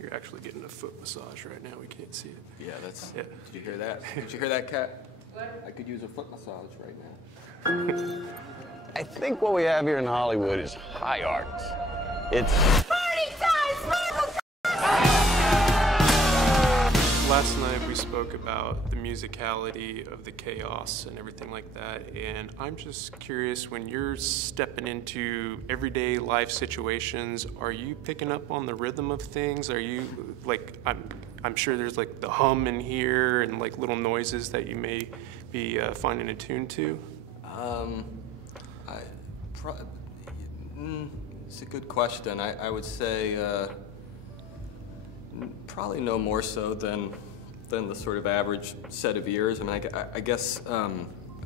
You're actually getting a foot massage right now. We can't see it. Yeah, that's. Yeah. Did you hear that? Did you hear that, Kat? What? I could use a foot massage right now. I think what we have here in Hollywood is high art. It's Party time, Margot! Last night we spoke about the musicality of the chaos and everything like that, and I'm just curious, when you're stepping into everyday life situations, are you picking up on the rhythm of things? Are you, like, I'm sure there's like the hum in here and like little noises that you may be finding attuned to? It's a good question. I would say probably no more so than the sort of average set of years. I mean, I guess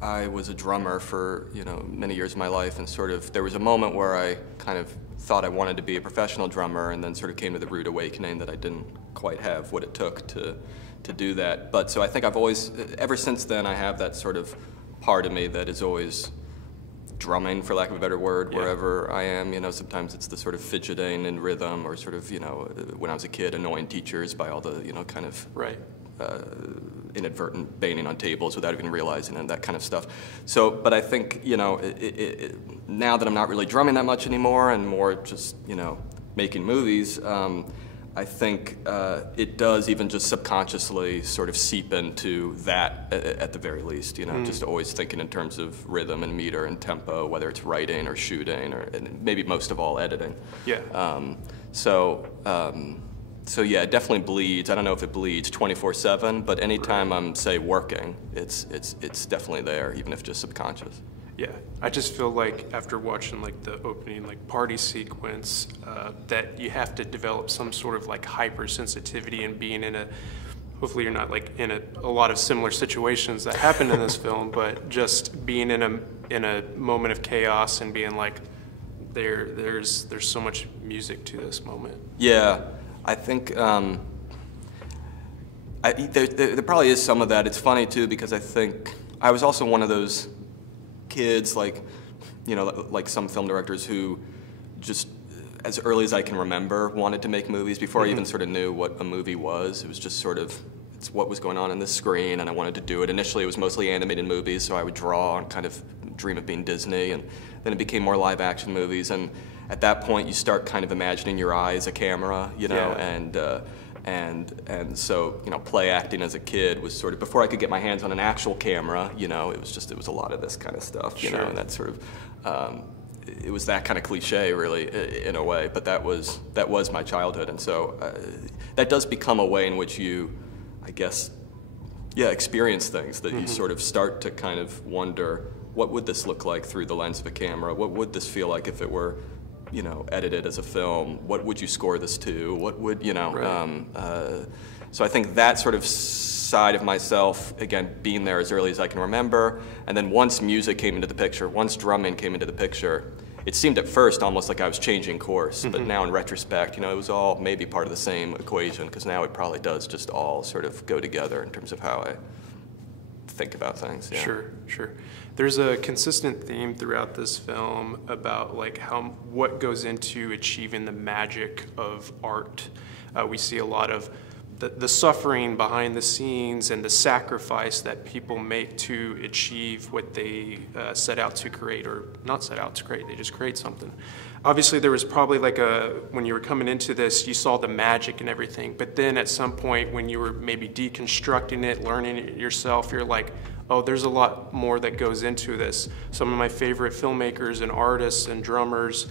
I was a drummer for many years of my life, and sort of there was a moment where I kind of thought I wanted to be a professional drummer, and then sort of came to the rude awakening that I didn't quite have what it took to do that. But so I think I've always, ever since then, I have that sort of part of me that is always drumming, for lack of a better word, wherever I am. Sometimes it's the sort of fidgeting in rhythm, or sort of, when I was a kid, annoying teachers by all the, kind of inadvertent banging on tables without even realizing it, that kind of stuff. So, but I think, now that I'm not really drumming that much anymore and more just, making movies, I think it does even just subconsciously sort of seep into that at the very least, just always thinking in terms of rhythm and meter and tempo, whether it's writing or shooting or and maybe most of all editing. Yeah. So yeah, it definitely bleeds. I don't know if it bleeds 24/7, but anytime I'm, say, working, it's definitely there, even if just subconscious. Yeah, I just feel like after watching like the opening like party sequence, that you have to develop some sort of like hypersensitivity and being in a, hopefully you're not like in a lot of similar situations that happen in this film, but just being in a moment of chaos and being like, there's so much music to this moment. Yeah, I think there probably is some of that. It's funny too, because I think I was also one of those kids, like some film directors who just, as early as I can remember, wanted to make movies before I even sort of knew what a movie was. It was just sort of, it's what was going on the screen, and I wanted to do it. Initially, it was mostly animated movies, so I would draw and kind of dream of being Disney, and then it became more live action movies, and at that point, you start kind of imagining your eye as a camera, and so, play acting as a kid was sort of, before I could get my hands on an actual camera, it was a lot of this kind of stuff, and that sort of, it was that kind of cliche, really, in a way, but that was my childhood, and so that does become a way in which you, I guess, experience things, that you sort of start to kind of wonder, what would this look like through the lens of a camera? What would this feel like if it were, edited as a film? What would you score this to? What would, so I think that sort of side of myself, again, being there as early as I can remember, and then once music came into the picture, once drumming came into the picture, it seemed at first almost like I was changing course, but now in retrospect, it was all maybe part of the same equation, because now it probably does just all sort of go together in terms of how I think about things. Yeah. Sure. There's a consistent theme throughout this film about like what goes into achieving the magic of art. We see a lot of the suffering behind the scenes and the sacrifice that people make to achieve what they set out to create, or not set out to create, they just create something. Obviously there was probably like when you were coming into this, you saw the magic and everything, but then at some point when you were maybe deconstructing it, learning it yourself, you're like, oh, there's a lot more that goes into this. Some of my favorite filmmakers and artists and drummers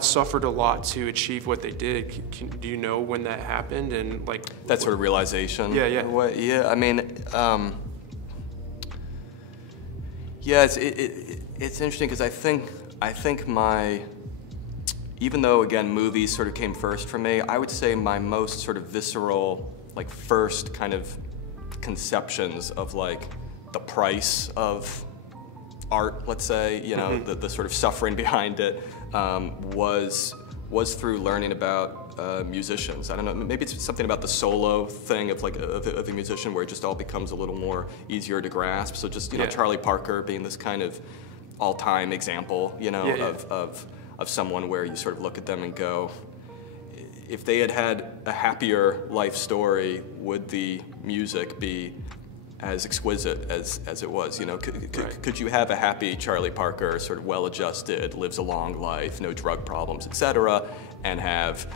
suffered a lot to achieve what they did. Do you know when that happened? And like that sort of realization? Yeah. Yeah, I mean, it's interesting, because I think even though, again, movies sort of came first for me, I would say my most sort of visceral, like, first kind of conceptions of like the price of art, let's say, the sort of suffering behind it, was through learning about musicians. I don't know, maybe it's something about the solo thing of a musician, where it just all becomes a little more easier to grasp. So just Charlie Parker being this kind of all-time example, of someone where you sort of look at them and go, if they had had a happier life story, would the music be as exquisite as it was? You know, could you have a happy Charlie Parker, sort of well-adjusted, lives a long life, no drug problems, etc., and have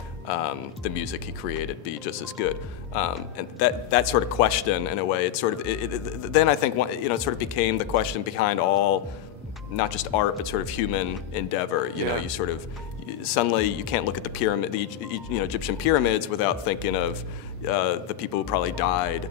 the music he created be just as good? And that sort of question, in a way, then I think, you know, it sort of became the question behind all, not just art, but sort of human endeavor. You know, you sort of, suddenly you can't look at the Egyptian pyramids without thinking of the people who probably died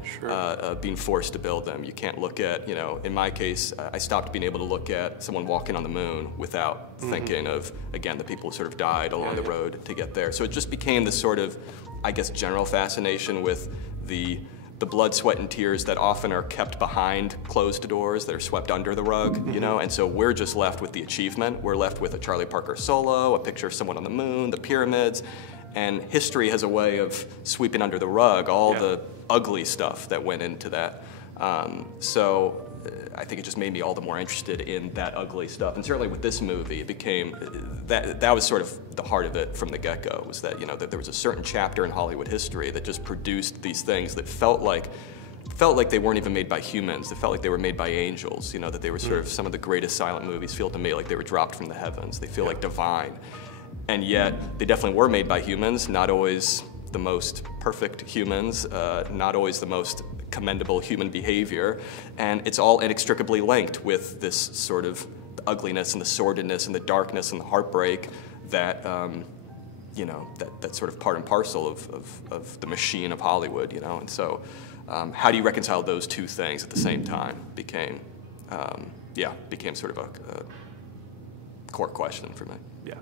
being forced to build them. You can't look at, you know, in my case, I stopped being able to look at someone walking on the moon without thinking of, again, the people who sort of died along the road to get there. So it just became this sort of, I guess, general fascination with the blood, sweat, and tears that often are kept behind closed doors, that are swept under the rug, you know? And so we're just left with the achievement. We're left with a Charlie Parker solo, a picture of someone on the moon, the pyramids, and history has a way of sweeping under the rug all the ugly stuff that went into that. So I think it just made me all the more interested in that ugly stuff. And certainly with this movie, it became, that was sort of the heart of it from the get-go, was that, you know, that there was a certain chapter in Hollywood history that just produced these things that felt like they weren't even made by humans. They felt like they were made by angels, you know, that they were sort of, some of the greatest silent movies feel to me like they were dropped from the heavens. They feel like divine. And yet, they definitely were made by humans, not always the most perfect humans, not always the most commendable human behavior, and it's all inextricably linked with this sort of ugliness and the sordidness and the darkness and the heartbreak that, you know, that's sort of part and parcel of the machine of Hollywood, you know. And so how do you reconcile those two things at the same time became sort of a core question for me. Yeah.